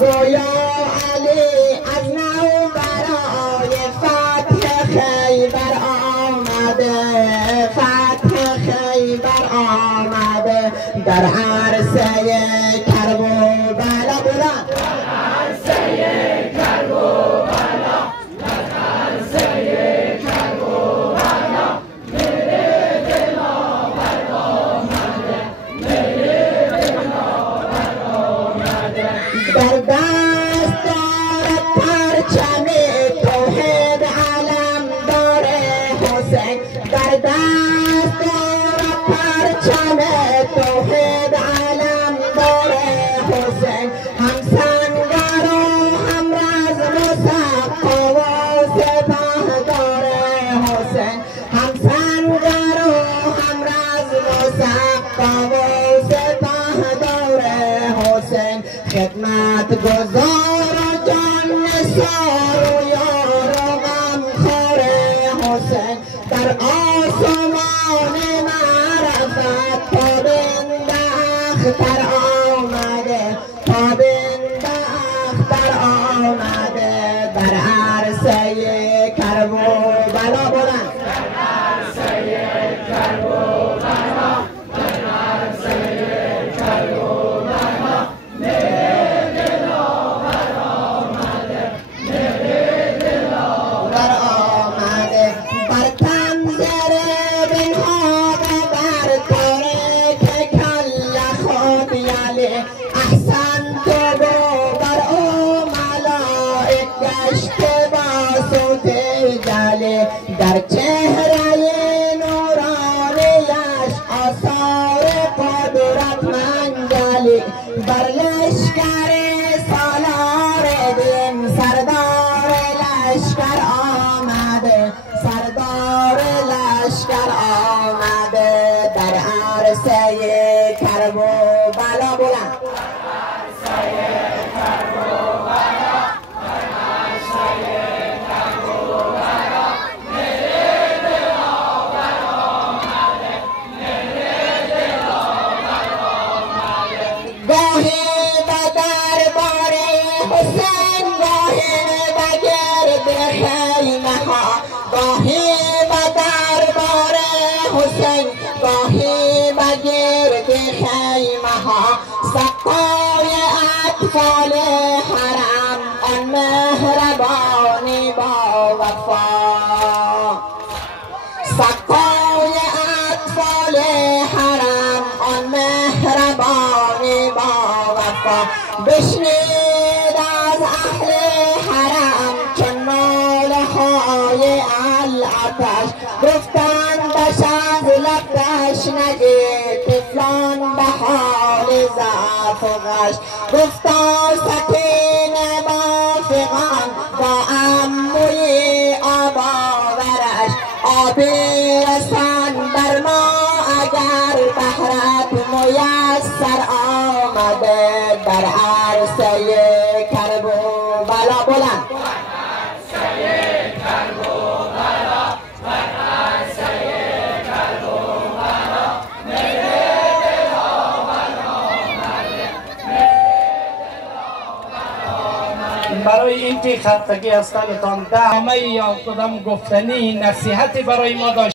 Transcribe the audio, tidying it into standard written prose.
گویا علی از نو برای فتح خیبر آمده، فتح خیبر آمده در عرصه کربلا بلند، در عرصه کربلا، در عرصه کربلا میره دلاور آمده، میره دلاور آمده. در دست دارد پرچم توحید علم دار حسین، در دست دارد پرچم توحید علم دار حسین. هم سنگر و هم رزم و سقا و سپهدار حسین، هم سنگر و هم رزم و سقا و سپهدار حسین. خدمت گزار و جان نثار و یار و غمخوار حسین، در آسمان معرفت تابنده اختر آمده، تابنده اختر آمده در عرصه کربلا بلند، در عرصه کربلا، در عرصه کربلا میره دلاور آمده، میره دلاور آمده. بر تن زره بنهاده بر تارک کل خود یلی، احسن تو گو بر او ملائک گشته با صوت جلی. در چهره نورانیش آثار قدرت منجلی، بر لشکر سالار دین سردار لشکر آمده، سردار لشکر آمده در عرصه کربلا بلند، گاهی به دربار حسین، گاهی به گرد خیمه ها، گاهی به دربار حسین، گاهی به گرد خیمه ها. سقای اطفال حرم آن مهربانی با وفا، سقای اطفال حرم آن مهربانی با وفا. بشنید از اهل حرم چون ناله های العطش، گفتندش از لب تشنگی طفلان به حال ضعف و غش. گفتا سکینه با فغان با عموی آباورش، آبی رسان بر ما اگر بهرت میسر آمده در عرصه کربلا بلند، در عرصه کربلا، در عرصه کربلا میره دلاور آمده، میره دلاور آمده. برای اینکه خستگی از تنتان همه یا کدام گفتنی نصیحتی برای ما داشت.